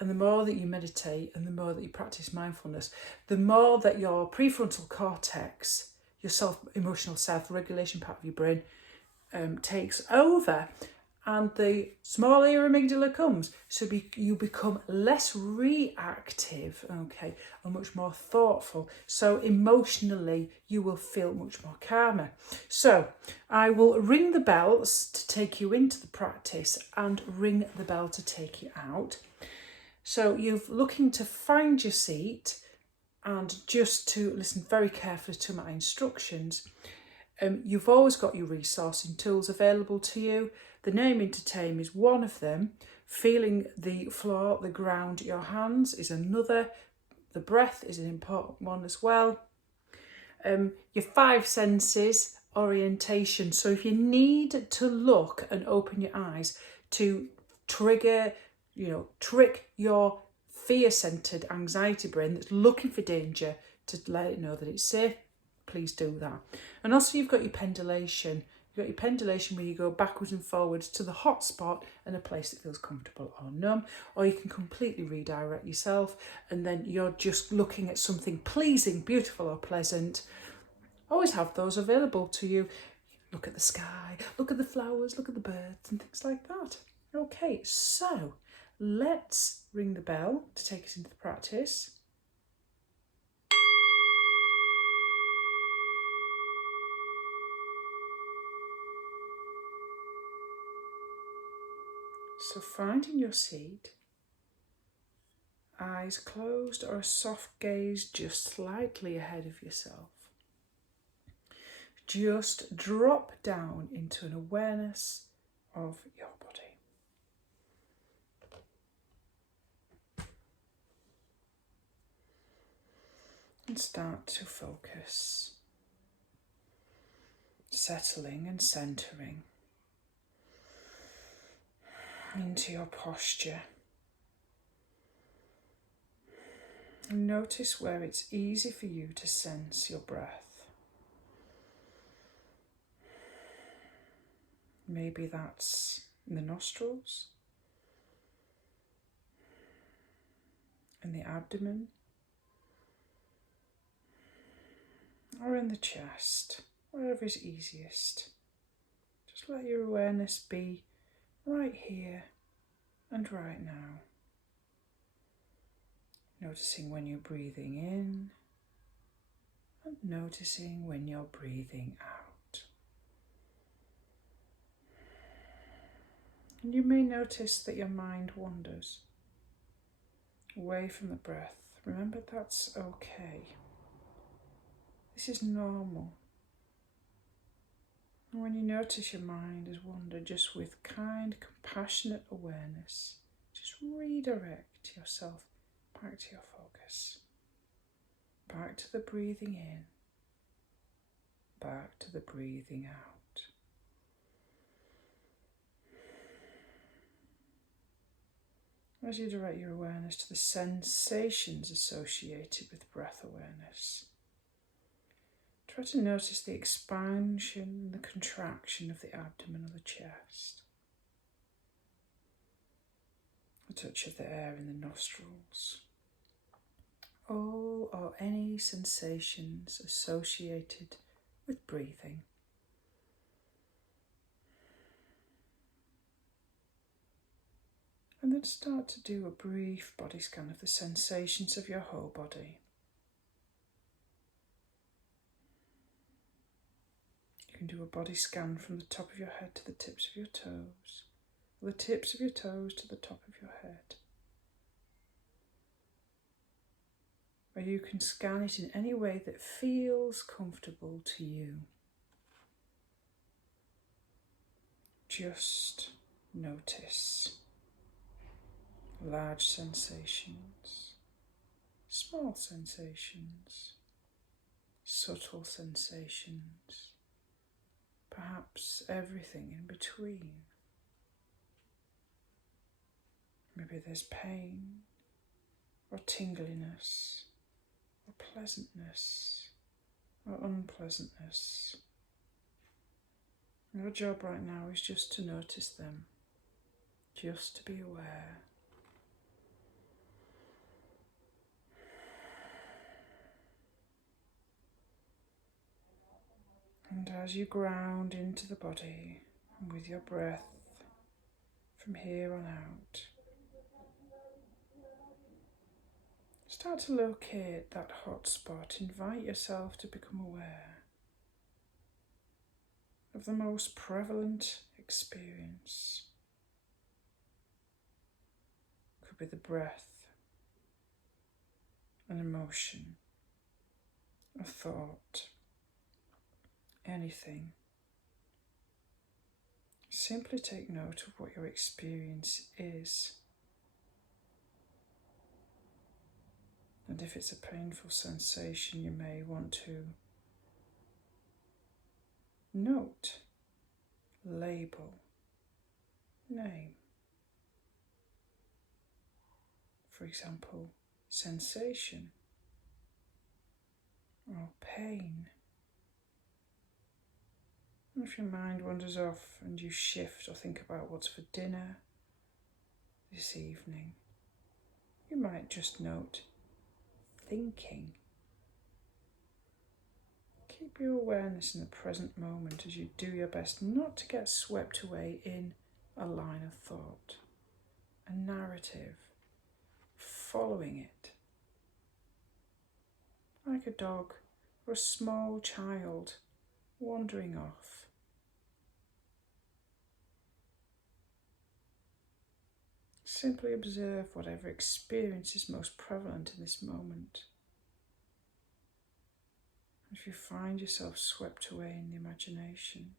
And the more that you meditate and the more that you practice mindfulness, the more that your prefrontal cortex, your emotional self-regulation part of your brain, takes over, and the smaller your amygdala comes. So you become less reactive, okay, and much more thoughtful. So emotionally, you will feel much more calmer. So I will ring the bells to take you into the practice and ring the bell to take you out. So you're looking to find your seat and just to listen very carefully to my instructions. You've always got your resourcing tools available to you. The naming to tame is one of them. Feeling the floor, the ground, your hands is another. The breath is an important one as well. Your five senses, orientation. So if you need to look and open your eyes to trigger, trick your fear-centered anxiety brain that's looking for danger to let it know that it's safe, please do that. And also you've got your pendulation. You've got your pendulation where you go backwards and forwards to the hot spot and a place that feels comfortable or numb, or you can completely redirect yourself and then you're just looking at something pleasing, beautiful or pleasant. Always have those available to you. Look at the sky, look at the flowers, look at the birds and things like that. Okay, so let's ring the bell to take us into the practice. So finding your seat, eyes closed or a soft gaze just slightly ahead of yourself. Just drop down into an awareness of your body. And start to focus, settling and centering into your posture. And notice where it's easy for you to sense your breath. Maybe that's in the nostrils, in the abdomen, or in the chest, wherever is easiest. Just let your awareness be right here and right now. Noticing when you're breathing in and noticing when you're breathing out. And you may notice that your mind wanders away from the breath. Remember, that's okay. This is normal. And when you notice your mind has wandered, just with kind, compassionate awareness, just redirect yourself back to your focus. Back to the breathing in. Back to the breathing out. As you direct your awareness to the sensations associated with breath awareness, try to notice the expansion and the contraction of the abdomen or the chest, the touch of the air in the nostrils, all or any sensations associated with breathing. And then start to do a brief body scan of the sensations of your whole body. You can do a body scan from the top of your head to the tips of your toes, or the tips of your toes to the top of your head. Or you can scan it in any way that feels comfortable to you. Just notice large sensations, small sensations, subtle sensations, perhaps everything in between. Maybe there's pain or tingliness or pleasantness or unpleasantness. Your job right now is just to notice them, just to be aware. And as you ground into the body with your breath from here on out, start to locate that hot spot. Invite yourself to become aware of the most prevalent experience. Could be the breath, an emotion, a thought, anything. Simply take note of what your experience is. And if it's a painful sensation, you may want to note, label, name. For example, sensation or pain. And if your mind wanders off and you shift or think about what's for dinner this evening, you might just note thinking. Keep your awareness in the present moment as you do your best not to get swept away in a line of thought, a narrative, following it. Like a dog or a small child wandering off. Simply observe whatever experience is most prevalent in this moment. If you find yourself swept away in the imagination,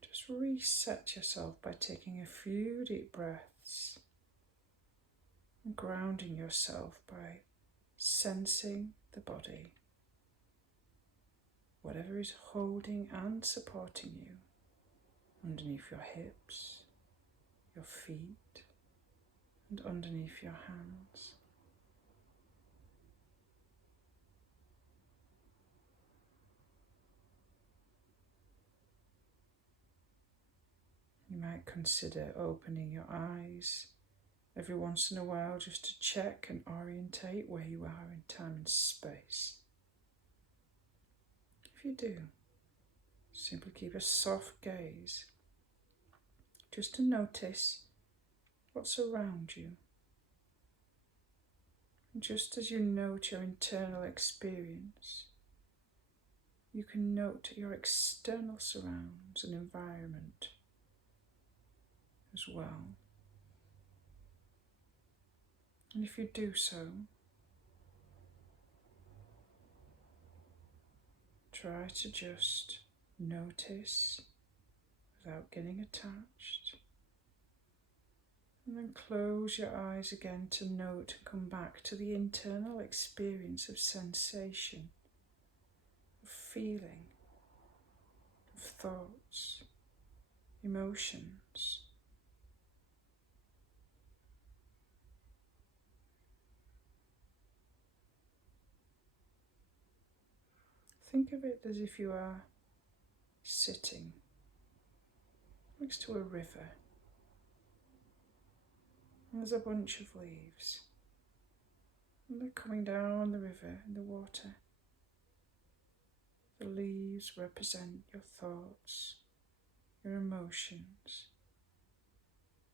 just reset yourself by taking a few deep breaths and grounding yourself by sensing the body, whatever is holding and supporting you underneath your hips, your feet, and underneath your hands. You might consider opening your eyes every once in a while just to check and orientate where you are in time and space. If you do, simply keep a soft gaze just to notice what's around you. And just as you note your internal experience, you can note your external surrounds and environment as well. And if you do so, try to just notice without getting attached. And then close your eyes again to note and come back to the internal experience of sensation, of feeling, of thoughts, emotions. Think of it as if you are sitting next to a river. And there's a bunch of leaves. And they're coming down the river in the water. The leaves represent your thoughts, your emotions,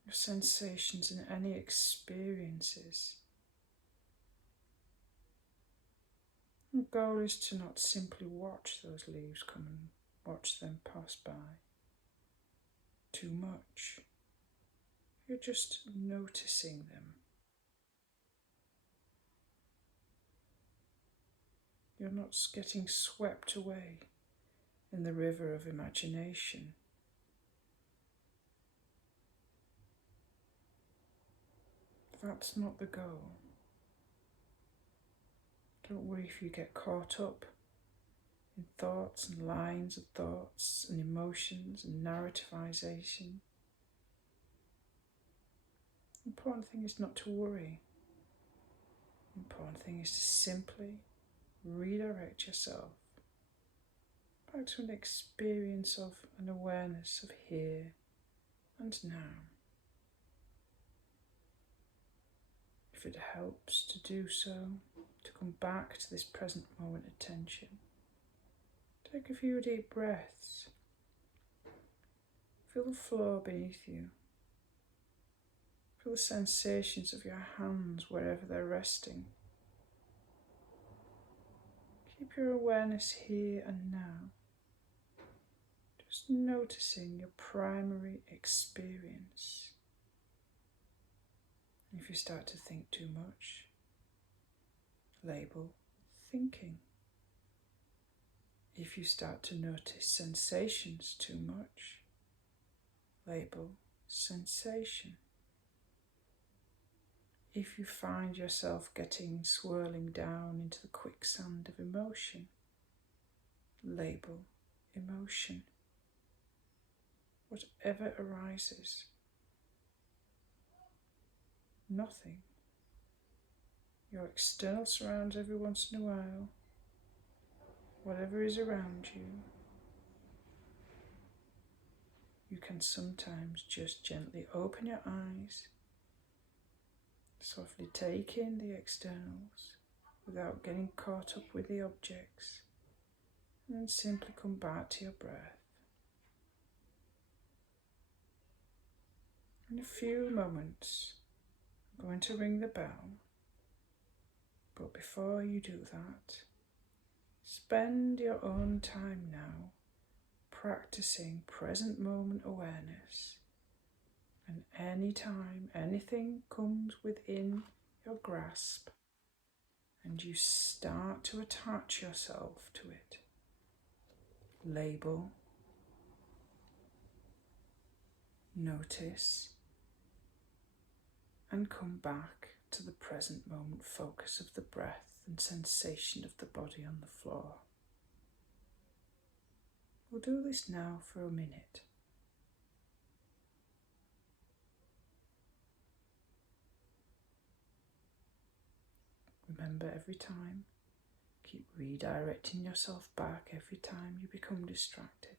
your sensations, and any experiences. The goal is to not simply watch those leaves come and watch them pass by too much. You're just noticing them. You're not getting swept away in the river of imagination. That's not the goal. Don't worry if you get caught up in thoughts and lines of thoughts and emotions and narrativization. The important thing is not to worry. The important thing is to simply redirect yourself back to an experience of an awareness of here and now. If it helps to do so, to come back to this present moment attention, to Take a few deep breaths. Feel the floor beneath you. Feel the sensations of your hands wherever they're resting. Keep your awareness here and now. Just noticing your primary experience. If you start to think too much, label thinking. If you start to notice sensations too much, label sensation. If you find yourself getting swirling down into the quicksand of emotion, label emotion. Whatever arises, nothing. Your external surrounds every once in a while, whatever is around you, you can sometimes just gently open your eyes, softly take in the externals without getting caught up with the objects, and then simply come back to your breath. In a few moments, I'm going to ring the bell, but before you do that, spend your own time now practicing present moment awareness, and anytime anything comes within your grasp and you start to attach yourself to it, label, notice, and come back to the present moment focus of the breath and sensation of the body on the floor. We'll do this now for a minute. Remember, every time, keep redirecting yourself back every time you become distracted.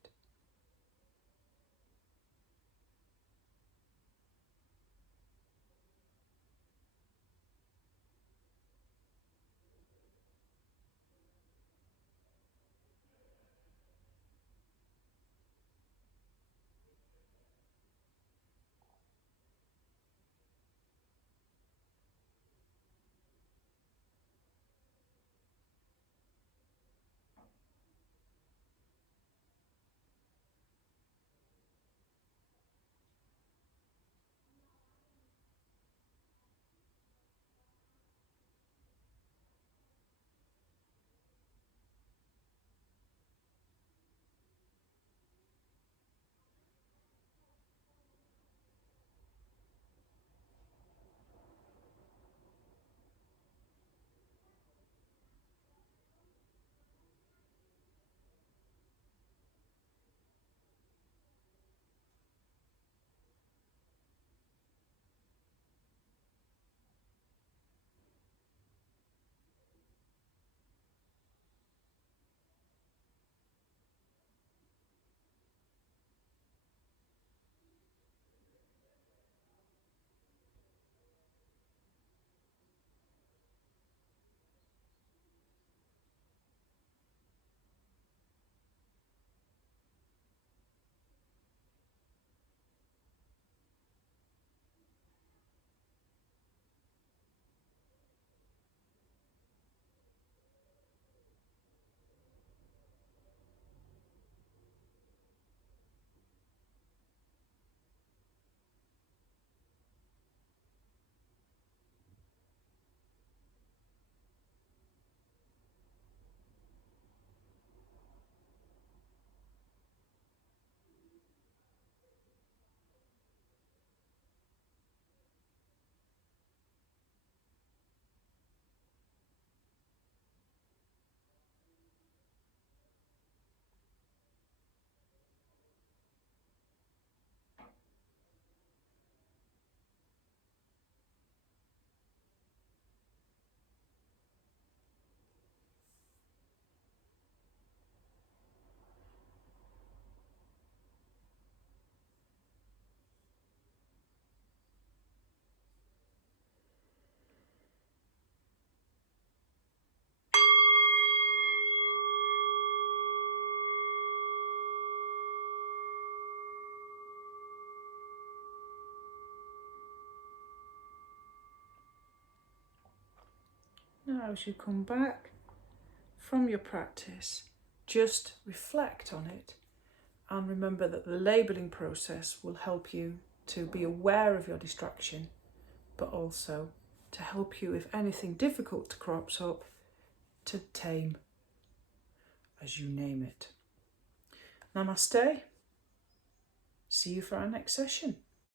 Now as you come back from your practice, just reflect on it and remember that the labelling process will help you to be aware of your distraction, but also to help you, if anything difficult crops up, to tame as you name it. Namaste. See you for our next session.